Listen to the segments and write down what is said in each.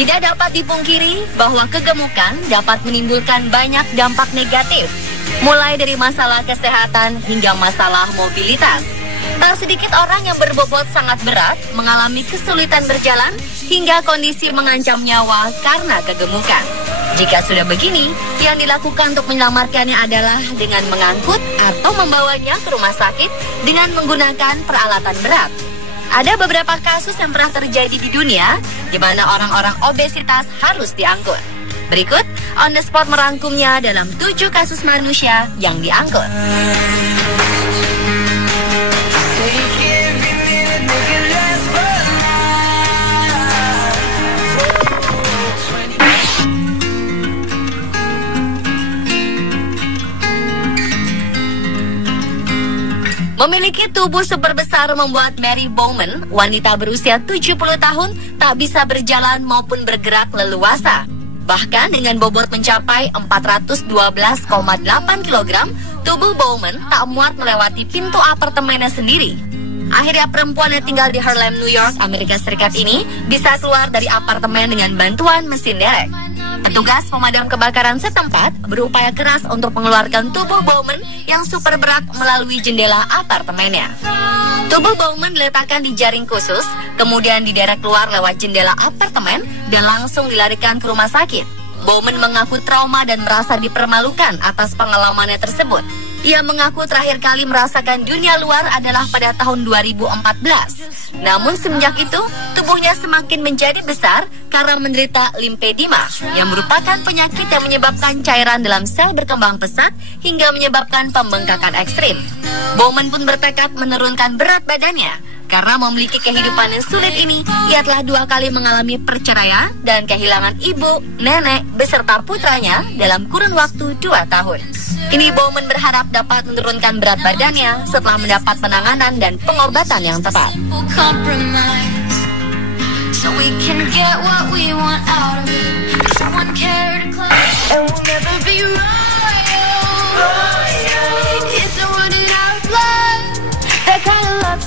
Tidak dapat dipungkiri bahwa kegemukan dapat menimbulkan banyak dampak negatif, mulai dari masalah kesehatan hingga masalah mobilitas. Tak sedikit orang yang berbobot sangat berat mengalami kesulitan berjalan hingga kondisi mengancam nyawa karena kegemukan. Jika sudah begini, yang dilakukan untuk menyelamatkannya adalah dengan mengangkut atau membawanya ke rumah sakit dengan menggunakan peralatan berat. Ada beberapa kasus yang pernah terjadi di dunia di mana orang-orang obesitas harus diangkut. Berikut On The Spot merangkumnya dalam 7 kasus manusia yang diangkut. Memiliki tubuh super besar membuat Mary Bowman, wanita berusia 70 tahun, tak bisa berjalan maupun bergerak leluasa. Bahkan dengan bobot mencapai 412,8 kg, tubuh Bowman tak muat melewati pintu apartemennya sendiri. Akhirnya perempuan yang tinggal di Harlem, New York, Amerika Serikat ini bisa keluar dari apartemen dengan bantuan mesin derek. Petugas pemadam kebakaran setempat berupaya keras untuk mengeluarkan tubuh Bowman yang super berat melalui jendela apartemennya. Tubuh Bowman diletakkan di jaring khusus, kemudian diderek keluar lewat jendela apartemen dan langsung dilarikan ke rumah sakit. Bowman mengaku trauma dan merasa dipermalukan atas pengalamannya tersebut. Ia mengaku terakhir kali merasakan dunia luar adalah pada tahun 2014. Namun semenjak itu, tubuhnya semakin menjadi besar karena menderita limfedema, yang merupakan penyakit yang menyebabkan cairan dalam sel berkembang pesat hingga menyebabkan pembengkakan ekstrim. Bowman pun bertekad menurunkan berat badannya. Karena memiliki kehidupan yang sulit ini, ia telah 2 kali mengalami perceraian dan kehilangan ibu, nenek, beserta putranya dalam kurun waktu 2 tahun. Kini Bowman berharap dapat menurunkan berat badannya setelah mendapat penanganan dan pengobatan yang tepat.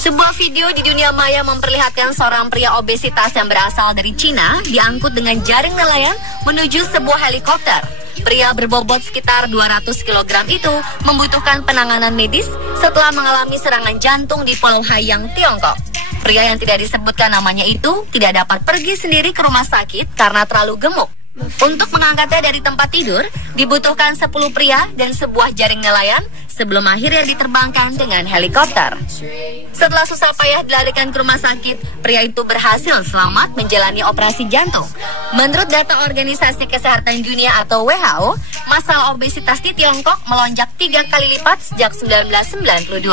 Sebuah video di dunia maya memperlihatkan seorang pria obesitas yang berasal dari Cina diangkut dengan jaring nelayan menuju sebuah helikopter. Pria berbobot sekitar 200 kg itu membutuhkan penanganan medis setelah mengalami serangan jantung di Pulau Haiyang, Tiongkok. Pria yang tidak disebutkan namanya itu tidak dapat pergi sendiri ke rumah sakit karena terlalu gemuk. Untuk mengangkatnya dari tempat tidur, dibutuhkan 10 pria dan sebuah jaring nelayan sebelum akhirnya diterbangkan dengan helikopter. Setelah susah payah dilarikan ke rumah sakit, pria itu berhasil selamat menjalani operasi jantung. Menurut data Organisasi Kesehatan Dunia atau WHO, masalah obesitas di Tiongkok melonjak 3 kali lipat sejak 1992.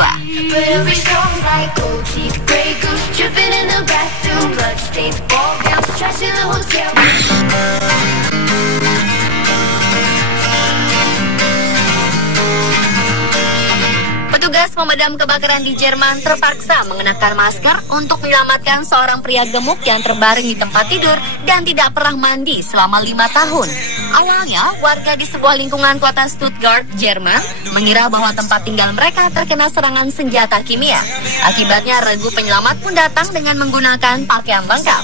Petugas pemadam kebakaran di Jerman terpaksa mengenakan masker untuk menyelamatkan seorang pria gemuk yang terbaring di tempat tidur dan tidak pernah mandi selama 5 tahun. Awalnya, warga di sebuah lingkungan kota Stuttgart, Jerman, mengira bahwa tempat tinggal mereka terkena serangan senjata kimia. Akibatnya, regu penyelamat pun datang dengan menggunakan pakaian lengkap.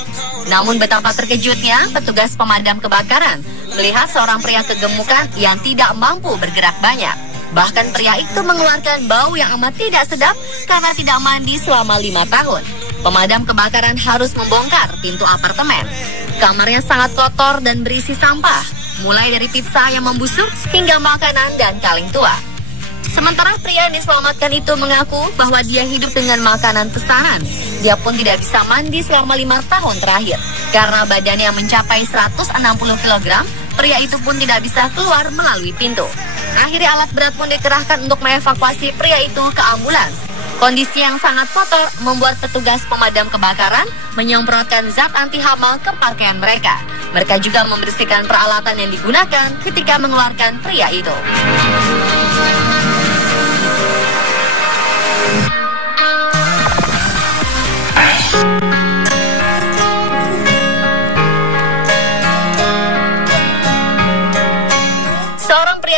Namun betapa terkejutnya petugas pemadam kebakaran melihat seorang pria kegemukan yang tidak mampu bergerak banyak. Bahkan pria itu mengeluarkan bau yang amat tidak sedap karena tidak mandi selama 5 tahun. Pemadam kebakaran harus membongkar pintu apartemen. Kamarnya sangat kotor dan berisi sampah, mulai dari pizza yang membusuk hingga makanan dan kaleng tua. Sementara pria yang diselamatkan itu mengaku bahwa dia hidup dengan makanan pesanan. Dia pun tidak bisa mandi selama 5 tahun terakhir. Karena badannya mencapai 160 kg, pria itu pun tidak bisa keluar melalui pintu. Akhirnya alat berat pun dikerahkan untuk mengevakuasi pria itu ke ambulans. Kondisi yang sangat kotor membuat petugas pemadam kebakaran menyemprotkan zat anti hama ke pakaian mereka. Mereka juga membersihkan peralatan yang digunakan ketika mengeluarkan pria itu.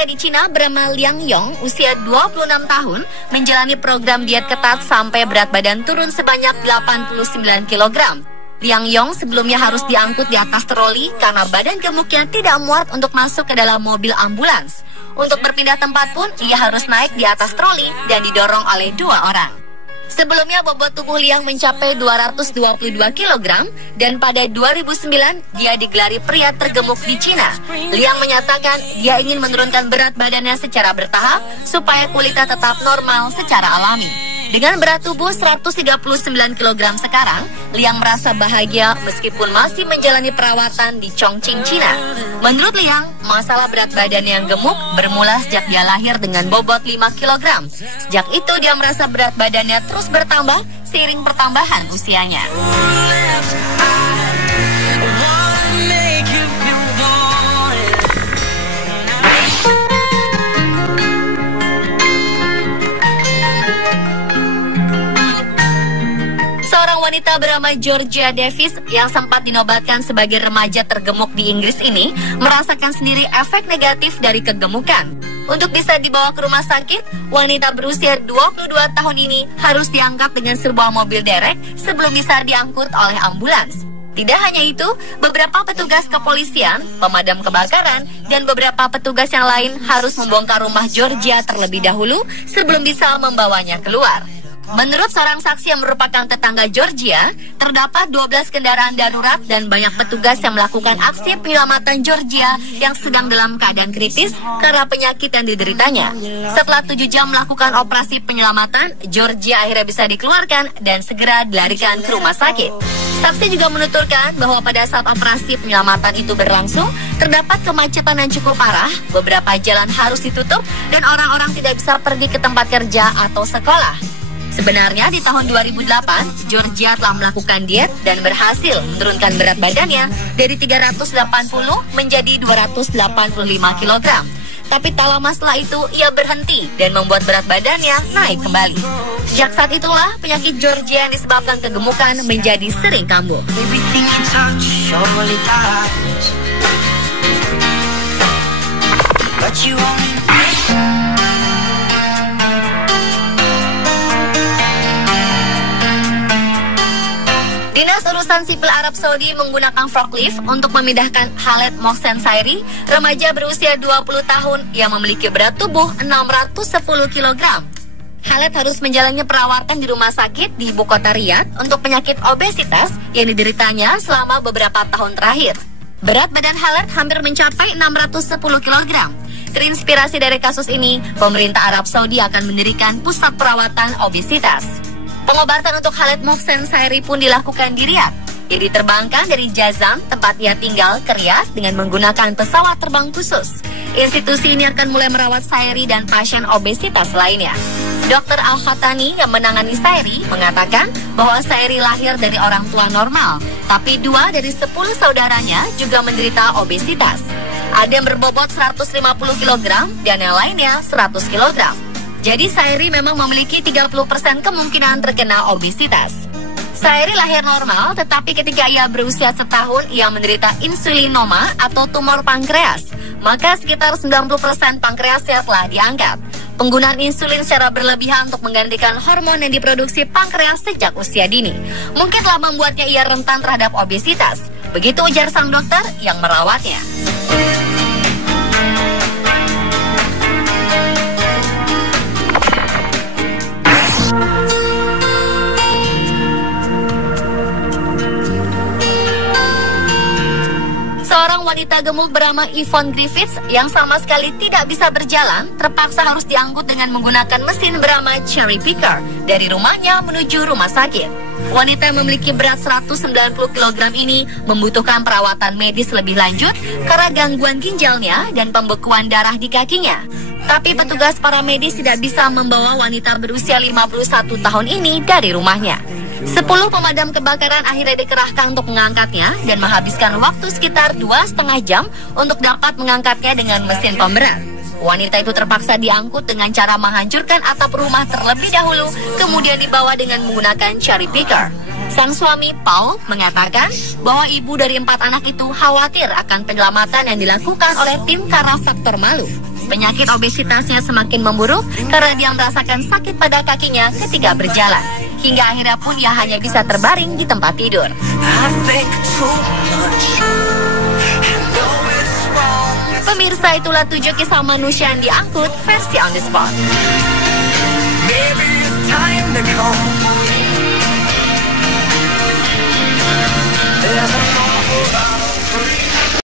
Di Cina bernama Liang Yong, usia 26 tahun, menjalani program diet ketat sampai berat badan turun sebanyak 89 kg. Liang Yong sebelumnya harus diangkut di atas troli karena badan gemuknya tidak muat untuk masuk ke dalam mobil ambulans. Untuk berpindah tempat pun, ia harus naik di atas troli dan didorong oleh 2 orang. Sebelumnya bobot tubuh Liang mencapai 222 kg dan pada 2009 dia digelari pria tergemuk di Cina. Liang menyatakan dia ingin menurunkan berat badannya secara bertahap supaya kulitnya tetap normal secara alami. Dengan berat tubuh 139 kg sekarang, Liang merasa bahagia meskipun masih menjalani perawatan di Chongqing, Cina. Menurut Liang, masalah berat badan yang gemuk bermula sejak dia lahir dengan bobot 5 kg. Sejak itu dia merasa berat badannya terus bertambah seiring pertambahan usianya. Wanita bernama Georgia Davis yang sempat dinobatkan sebagai remaja tergemuk di Inggris ini merasakan sendiri efek negatif dari kegemukan. Untuk bisa dibawa ke rumah sakit, wanita berusia 22 tahun ini harus diangkat dengan sebuah mobil derek sebelum bisa diangkut oleh ambulans. Tidak hanya itu, beberapa petugas kepolisian, pemadam kebakaran, dan beberapa petugas yang lain harus membongkar rumah Georgia terlebih dahulu sebelum bisa membawanya keluar. Menurut seorang saksi yang merupakan tetangga Georgia, terdapat 12 kendaraan darurat dan banyak petugas yang melakukan aksi penyelamatan Georgia yang sedang dalam keadaan kritis karena penyakit yang dideritanya. Setelah 7 jam melakukan operasi penyelamatan, Georgia akhirnya bisa dikeluarkan dan segera dilarikan ke rumah sakit. Saksi juga menuturkan bahwa pada saat operasi penyelamatan itu berlangsung, terdapat kemacetan yang cukup parah, beberapa jalan harus ditutup, dan orang-orang tidak bisa pergi ke tempat kerja atau sekolah. Sebenarnya di tahun 2008, Georgia telah melakukan diet dan berhasil menurunkan berat badannya dari 380 menjadi 285 kg. Tapi tak lama setelah itu, ia berhenti dan membuat berat badannya naik kembali. Sejak saat itulah, penyakit Georgia yang disebabkan kegemukan menjadi sering kambuh. Dinas Urusan Sipil Arab Saudi menggunakan forklift untuk memindahkan Khaled Mohsen Sairi, remaja berusia 20 tahun yang memiliki berat tubuh 610 kg. Khaled harus menjalani perawatan di rumah sakit di ibu kota Riyadh untuk penyakit obesitas yang dideritanya selama beberapa tahun terakhir. Berat badan Khaled hampir mencapai 610 kg. Terinspirasi dari kasus ini, pemerintah Arab Saudi akan mendirikan pusat perawatan obesitas. Pengobatan untuk Khaled Mohsen Sairi pun dilakukan di Riyadh. Ia diterbangkan dari Jazan, tempat ia tinggal, ke Riyadh dengan menggunakan pesawat terbang khusus. Institusi ini akan mulai merawat Sairi dan pasien obesitas lainnya. Dr. Al-Khatani yang menangani Sairi mengatakan bahwa Sairi lahir dari orang tua normal, tapi 2 dari 10 saudaranya juga menderita obesitas. Ada yang berbobot 150 kg dan yang lainnya 100 kg. Jadi Sairi memang memiliki 30% kemungkinan terkena obesitas. Sairi lahir normal, tetapi ketika ia berusia setahun, ia menderita insulinoma atau tumor pankreas. Maka sekitar 90% pankreasnya telah diangkat. Penggunaan insulin secara berlebihan untuk menggantikan hormon yang diproduksi pankreas sejak usia dini mungkin telah membuatnya ia rentan terhadap obesitas. Begitu ujar sang dokter yang merawatnya. Seorang wanita gemuk bernama Yvonne Griffiths yang sama sekali tidak bisa berjalan terpaksa harus diangkut dengan menggunakan mesin bernama cherry picker dari rumahnya menuju rumah sakit. Wanita yang memiliki berat 190 kg ini membutuhkan perawatan medis lebih lanjut karena gangguan ginjalnya dan pembekuan darah di kakinya. Tapi petugas paramedis tidak bisa membawa wanita berusia 51 tahun ini dari rumahnya. 10 pemadam kebakaran akhirnya dikerahkan untuk mengangkatnya dan menghabiskan waktu sekitar 2,5 jam untuk dapat mengangkatnya dengan mesin pemberat. Wanita itu terpaksa diangkut dengan cara menghancurkan atap rumah terlebih dahulu, kemudian dibawa dengan menggunakan cherry picker. Sang suami, Paul, mengatakan bahwa ibu dari 4 anak itu khawatir akan penyelamatan yang dilakukan oleh tim karena faktor malu. Penyakit obesitasnya semakin memburuk karena dia merasakan sakit pada kakinya ketika berjalan. Hingga akhirnya pun ia hanya bisa terbaring di tempat tidur. Pemirsa, itulah 7 kisah manusia yang diangkut versi On The Spot.